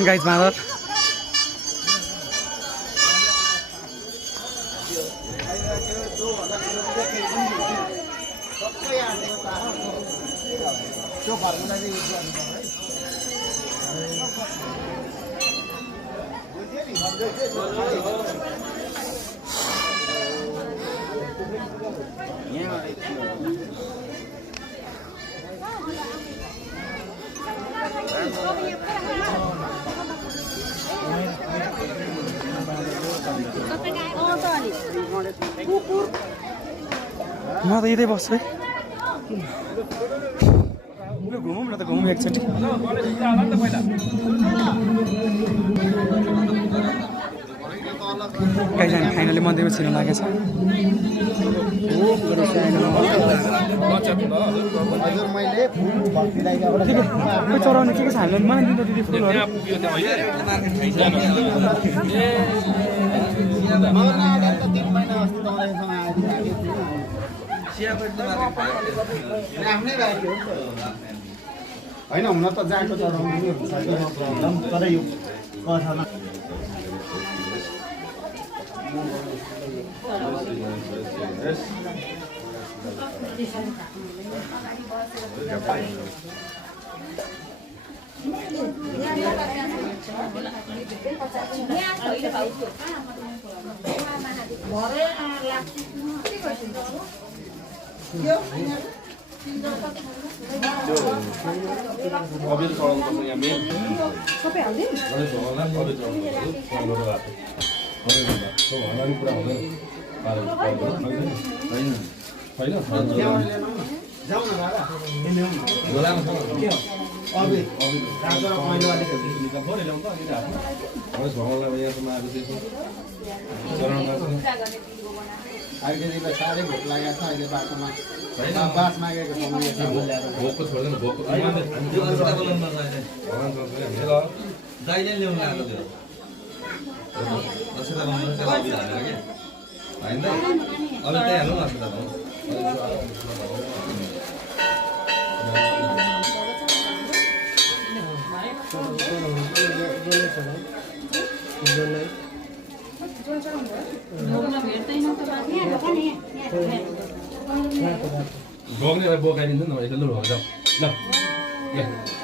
guys बाँदर म त यतै बस्छु है घुमौँ न त घुमौँ एकचोटि गाइज हामी फाइनली मन्दिरमा छिर्नु लागेको छ चराउनु के छ हामीलाई मलाई दिनु दिदी फुलहरू होइन हुन त जाएको चढाउनु तर यो कथामा अहिलेदेखि साह्रै भोक लागेको छ अहिले बाटोमा बास मागेको भोकको छोड्दैन भोकको दाइले ल्याउनु लाग्यो त्यो अक्षता बनाउनु चाहिँ लागि हालेर के होइन अब त्यही हाल्नु न अक्षता बोक्नेलाई बोकाइदिन्छ नि त यसो लु जाऊ ल